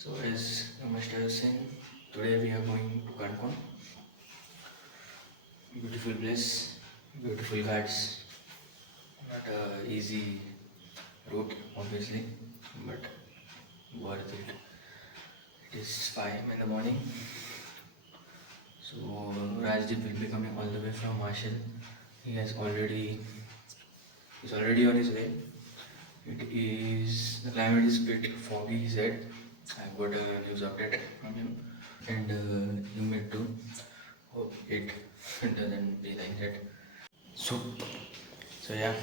So as you must have seen, today we are going to Cancun. Beautiful place, beautiful ghats. Not a easy route, obviously, but worth it. It is 5 in the morning. So Rajdeep will be coming all the way from Marshall. He has already He's already on his way. It is the climate is bit foggy, he said. I got a news update from him, and humid too. Hope it doesn't be like that. So, so yeah,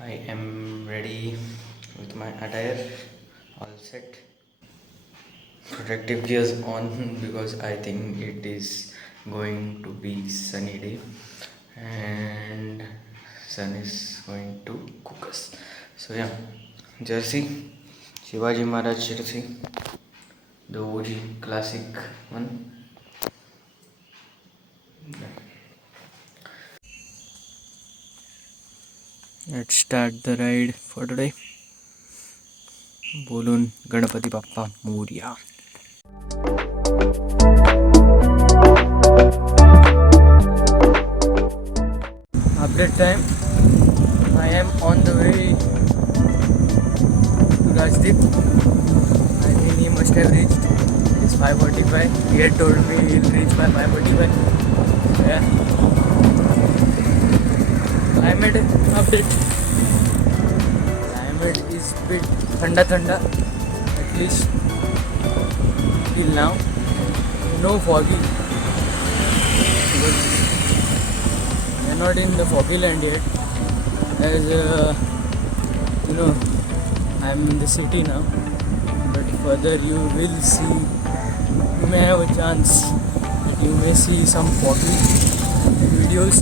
I am ready with my attire, all set. Protective gears on because I think it is going to be sunny day, and sun is going to cook us. So yeah, jersey, Shivaji Maharaj jersey, the OG classic one. Let's start the ride for today. बोलून Ganpati Bappa Morya. Update time. I am on the way to Rajdeep. I think he must have reached. It's 5:45. He had told me he'll reach by 5:45. Yeah. Climate update. Climate is bit thanda, at least till now. No foggy. Because we are not in the foggy land yet. As you know, I am in the city now. But further you will see. You may have a chance that you may see some foggy videos.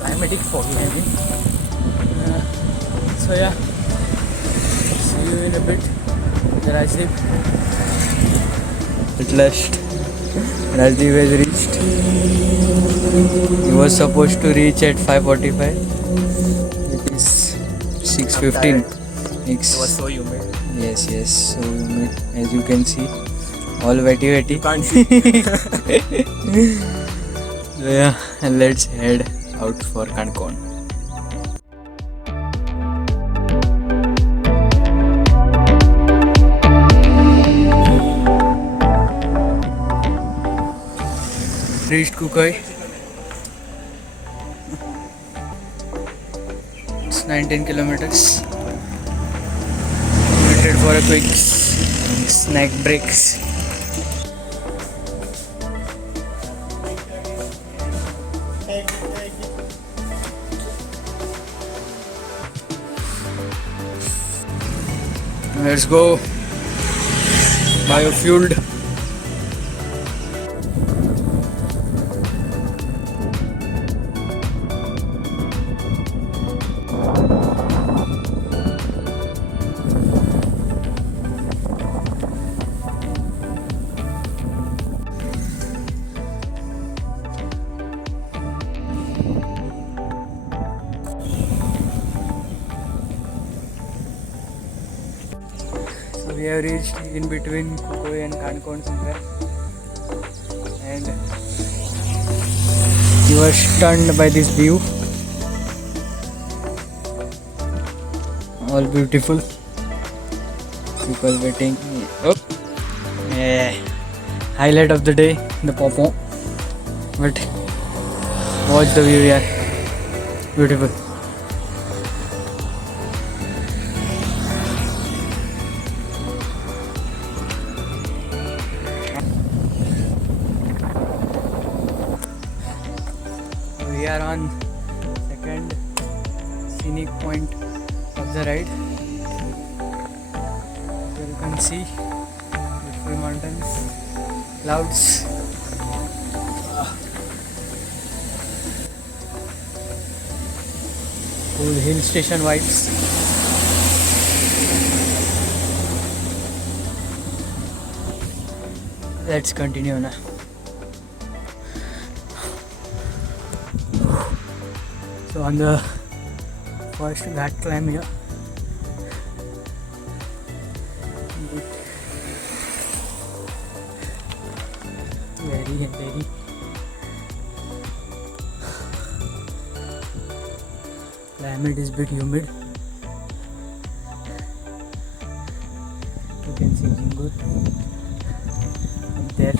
Climatic foggy, I mean. So yeah, see you in a bit. Rajdeep. At last, Rajdeep has reached. He was supposed to reach at 5:45. It is 6:15. It was so humid. Yes, so humid. As you can see, all wetty. You can't see. So yeah, let's head out for Cancun. Reached Kukai. It's 19 kilometers. Waited for a quick snack breaks. Let's go. Biofueled. We have reached in between Kukoi and Cancun somewhere, and you are stunned by this view. All beautiful. People waiting. Oh. Yeah. Highlight of the day, the popo. But watch the view, yeah. Beautiful. We are on second scenic point of the ride. You can see beautiful mountains, clouds. Cool hill station vibes. Let's continue now. So on the first ghat climb here, cloudy and very climate is bit humid. You can see Jingur up there.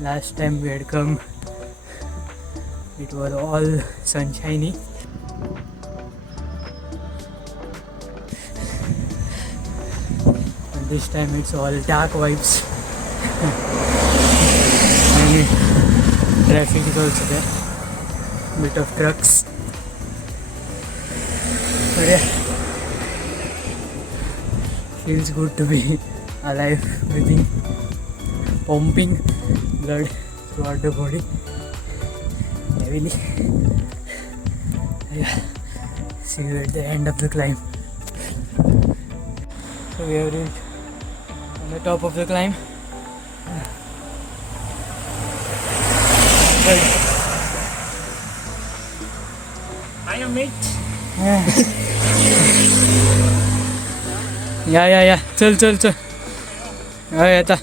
Last time we had come, it was all sunshiny. And this time it's all dark vibes. And traffic is also there. Bit of trucks. But yeah, feels good to be alive, breathing, pumping blood throughout the body heavily. Yeah. See you at the end of the climb. So we have reached on the top of the climb. I am mate. Yeah. चल. हाँ येता.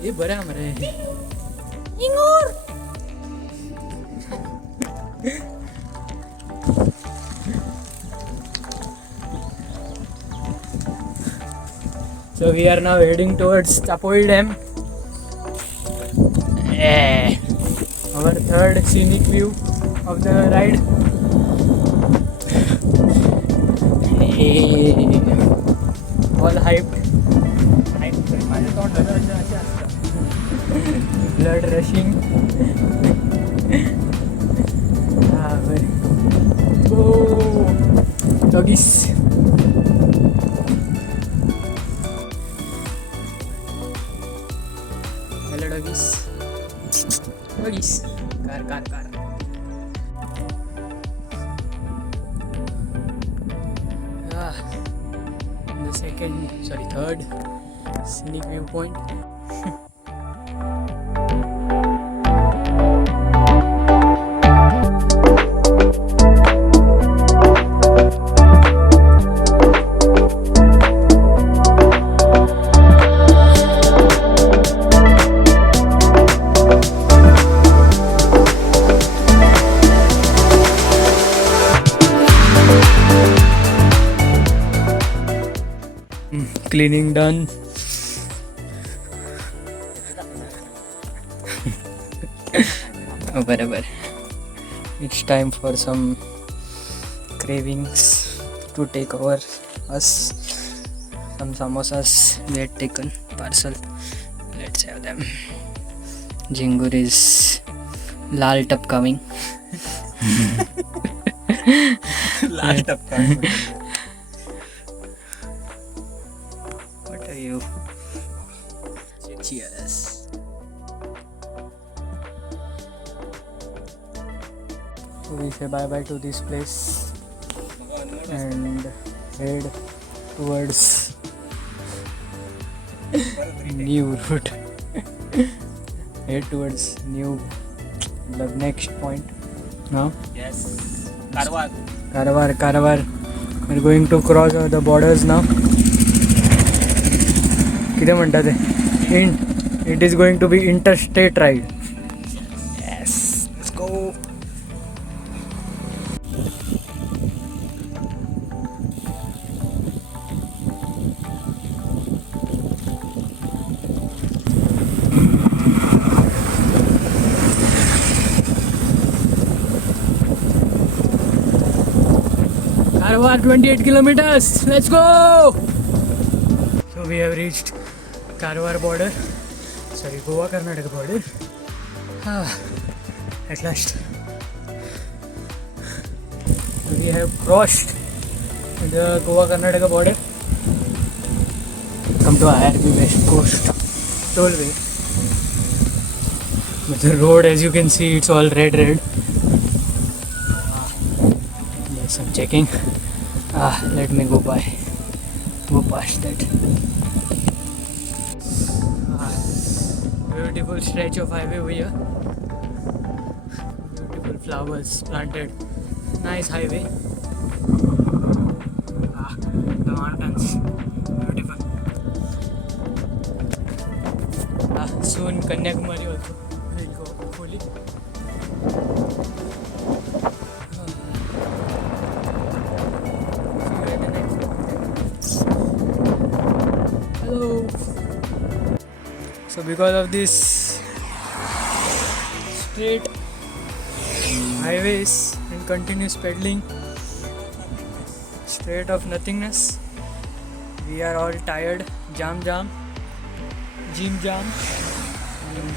ये बड़ा हमारे So we are now heading towards Chapoi Dam. Our third scenic view of the ride. All hyped. Blood rushing. Go, doggies. Hello doggies. Doggies. Car. The third scenic viewpoint. Cleaning done. Whatever. It's time for some cravings to take over us. Some samosas we had taken parcel. Let's have them. Jingur is lal tapkawing. Lal tapkawing. What are you? Cheers. So we say bye bye to this place and head towards new route. Head towards new, the next point. No? Yes. Karwar. Karwar. We're going to cross the borders now. किती म्हणतात ते? It is going to be interstate ride. Yes. Let's go. Karwar 28 kilometers. Let's go. So we have reached Karwar border. Sorry, Goa Karnataka border. At last. We have crossed the Goa Karnataka border. Come to IRB West Coast Tollway. But the road, as you can see, it's all red. Yes, I'm checking. Let me go past that. Beautiful stretch of highway over here. Beautiful flowers planted. Nice highway. The mountains. Beautiful. Soon Kanyakumari also will go fully. Hello. So because of this straight highways and continuous pedaling, straight of nothingness, we are all tired. Jam, gym jam, and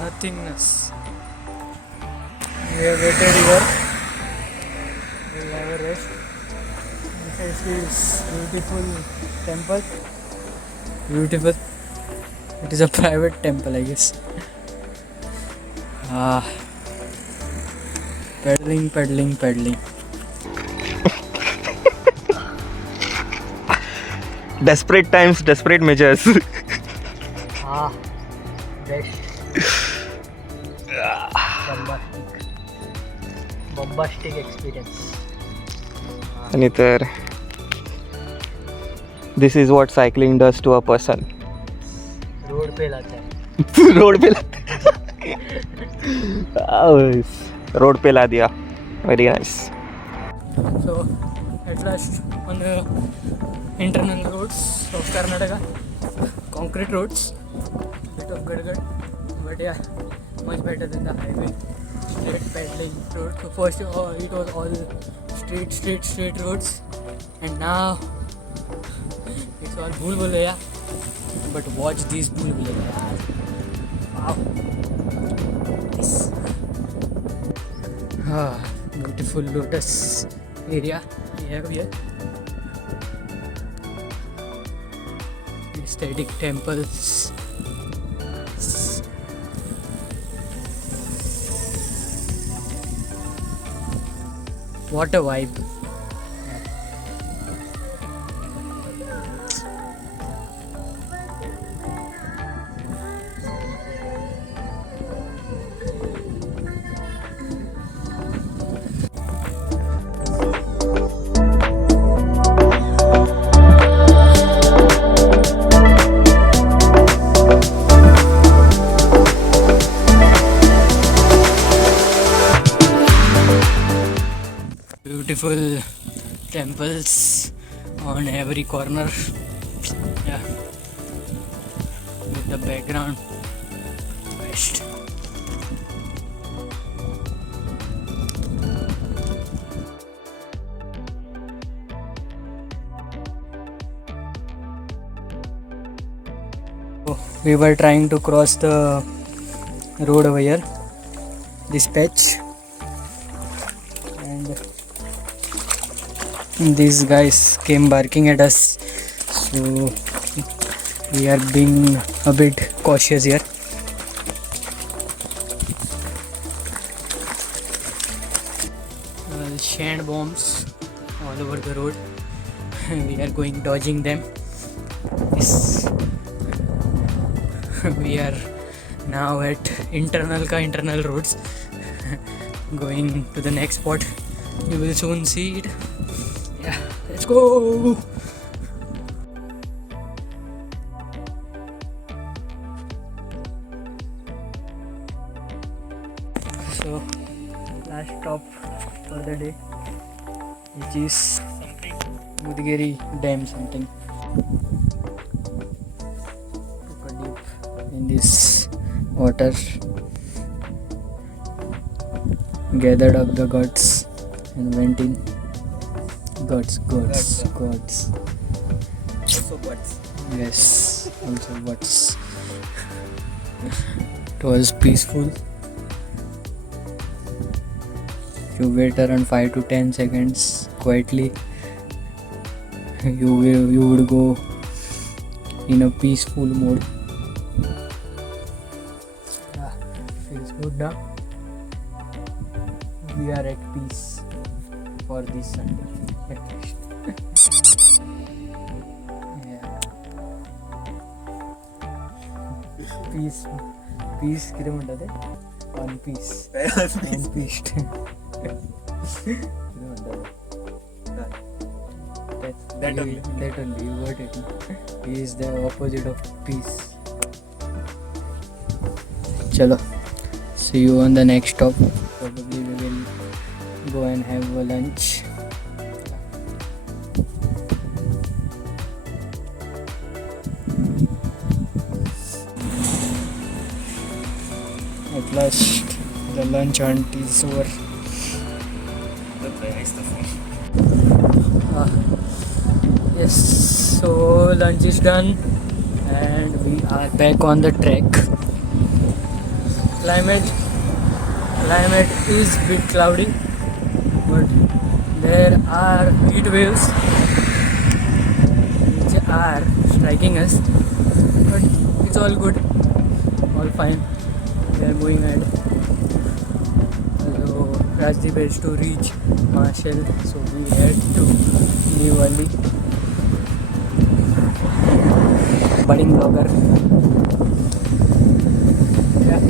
nothingness. We have waited here. We'll have a rest. This is beautiful temple. Beautiful. It is a private temple, I guess. Pedaling. Desperate times, desperate measures. Best. Bombastic experience. Anitar, this is what cycling does to a person. Road पे लाता है. Road पे road पे ला दिया. Very nice. So at last on the internal roads of Karnataka, concrete roads, bit of gadgad, but yeah, much better than the highway. Straight pedaling road. So first it was all straight roads, and now it's all bhul bhulaiya. But watch these bhul bhulaiya. Wow. This. Beautiful lotus area we have here. Aesthetic temples. What a vibe. Beautiful temples on every corner. Yeah, with the background west. We were trying to cross the road over here, this patch, and these guys came barking at us, so we are being a bit cautious here. Shand bombs all over the road. We are dodging them. Yes. We are now at internal roads. Going to the next spot. You will soon see it. Yeah, let's go. So, last stop for the day, which is Udgiri Dam something. Took a dip in this water, gathered up the guts and went in. Guts. Also guts. Yes, also guts. It was peaceful. You wait around 5 to 10 seconds quietly you would go in a peaceful mode. Feels good now. We are at peace for this Sunday at least. Yeah. Peace किती म्हणतात ते? One piece. One piece. किती म्हणतात? That only, you got it. He is the opposite of peace. Chalo, see you on the next stop. Probably we will go and have a lunch. At last, the lunch hunt is over. Yes, so lunch is done and we are back on the track. Climate is bit cloudy, but there are heat waves which are striking us, but it's all good, all fine. We are going ahead. So Rajdeep has to reach Marshall, so we had to leave early. Budding vlogger. Yeah.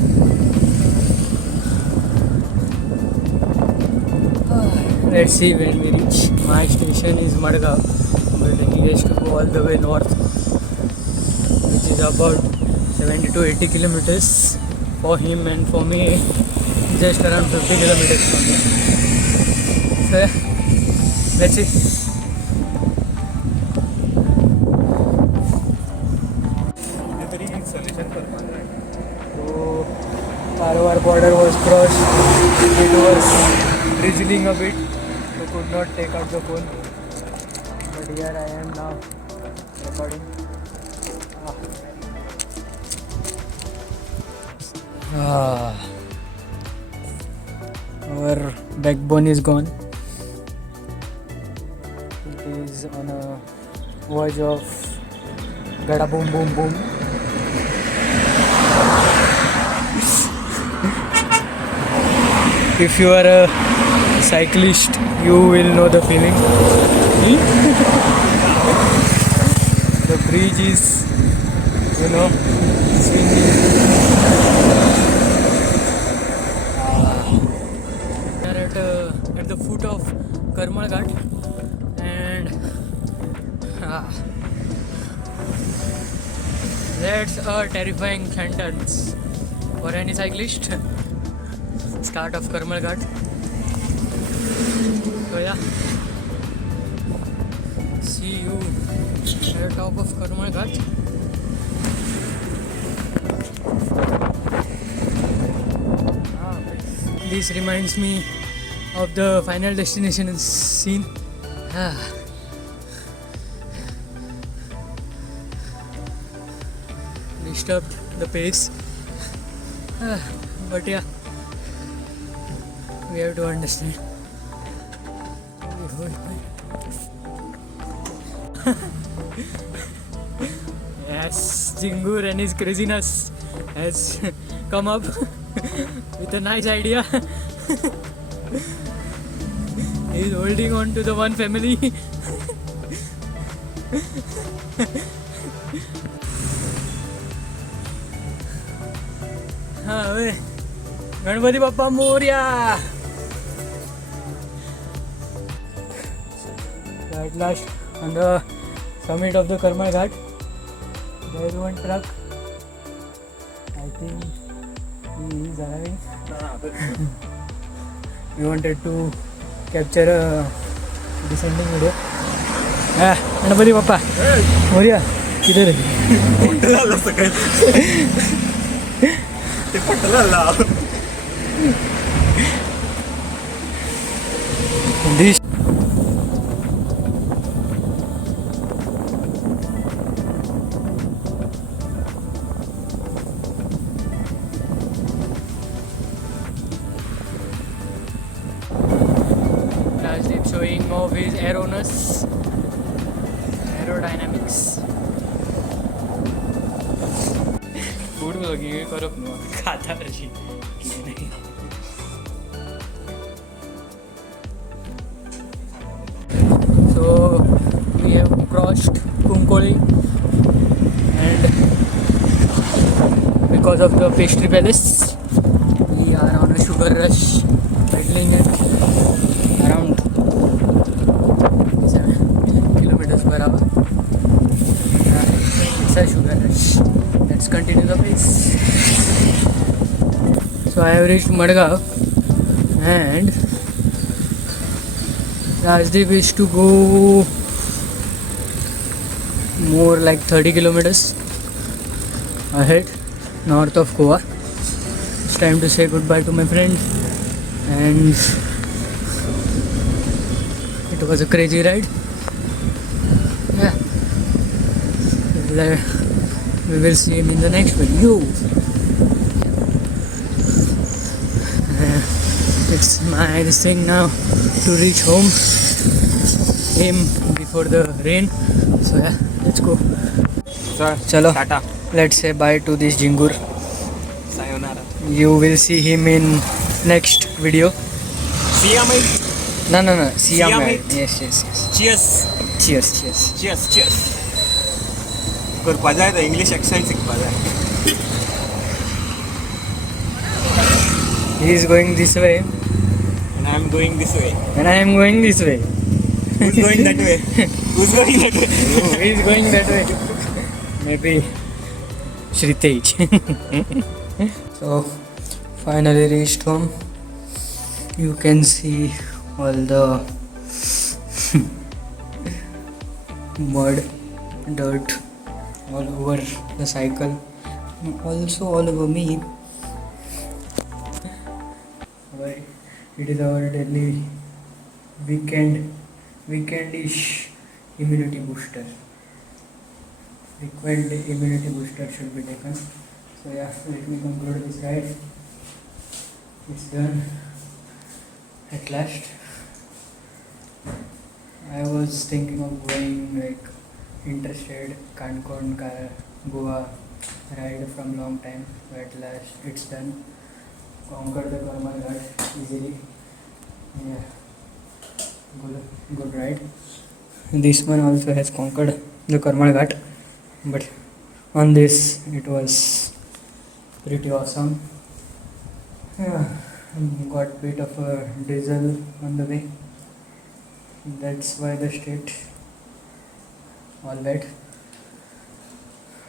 Let's see when we reach. My station is Madgaon, but he has to go all the way north, which is about 70 to 80 kilometers for him, and for me just around 50 kilometers from here. So yeah, let's see. Our border was crossed. It was drizzling a bit, so could not take out the phone. But here I am now recording. Our backbone is gone. It is on a verge of gada boom boom boom. If you are a cyclist, you will know the feeling. The bridge is, swinging. We are at the foot of Karmal Ghat, and that's a terrifying sentence for any cyclist. Start of Karmal Ghat. So yeah, see you at the top of Karmal Ghat. This reminds me of the Final Destination scene. Disturbed the pace, but yeah, we have to understand. Yes, Jingur and his craziness has come up with a nice idea. He is holding on to the one family. Ganpati Bappa Morya. At last, on the summit of the Karmal Ghat, there is one truck. I think he is arriving. We wanted to capture a descending video. Ganpati Bappa Morya. किधर है? This Rajdeep showing off his aeroness. Aerodynamics food blogging करप न्हू खाता हरशीं कितें नाही So we have crossed Kunkoli and because of the pastry palace we are on a sugar rush pedaling around 7 kilometers per hour. It's a sugar rush. Let's continue the pace. So I have reached Madgaon and Rajdeep is to go more like 30 kilometers ahead north of Goa. It's time to say goodbye to my friend and it was a crazy ride. Yeah. We will see him in the next video. It's my this thing now to reach home him before the rain. So yeah, let's go. Chalo, Tata. let's say bye to this Jingur. Sayonara. You will see him in next video. See ya, mate. No. See ya, ya, mate. mate. Yes. Cheers. Cheers. Cheers. करपा जाय तो English accent शिकपा जाय. He is going this way And I am going this way. and I am going this way. Who's going that way? Who's going that way? He is going that way. Maybe Shritej. So finally reached home. You can see all the mud, dirt all over the cycle, also all over me. But it is our daily weekendish immunity booster. Frequent immunity booster should be taken. So yeah, let me conclude this ride. It's done at last. I was thinking of going like interested Cancun, Goa ride from long time. So at last it's done. Conquered the Karmal Ghat easily. Yeah, good ride. This one also has conquered the Karmal Ghat, but on this it was pretty awesome. Yeah, got bit of a diesel on the way. That's why the state all wet.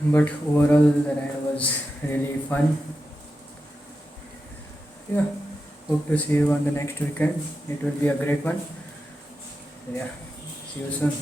But overall the ride was really fun. Yeah, hope to see you on the next weekend. It will be a great one. Yeah, see you soon.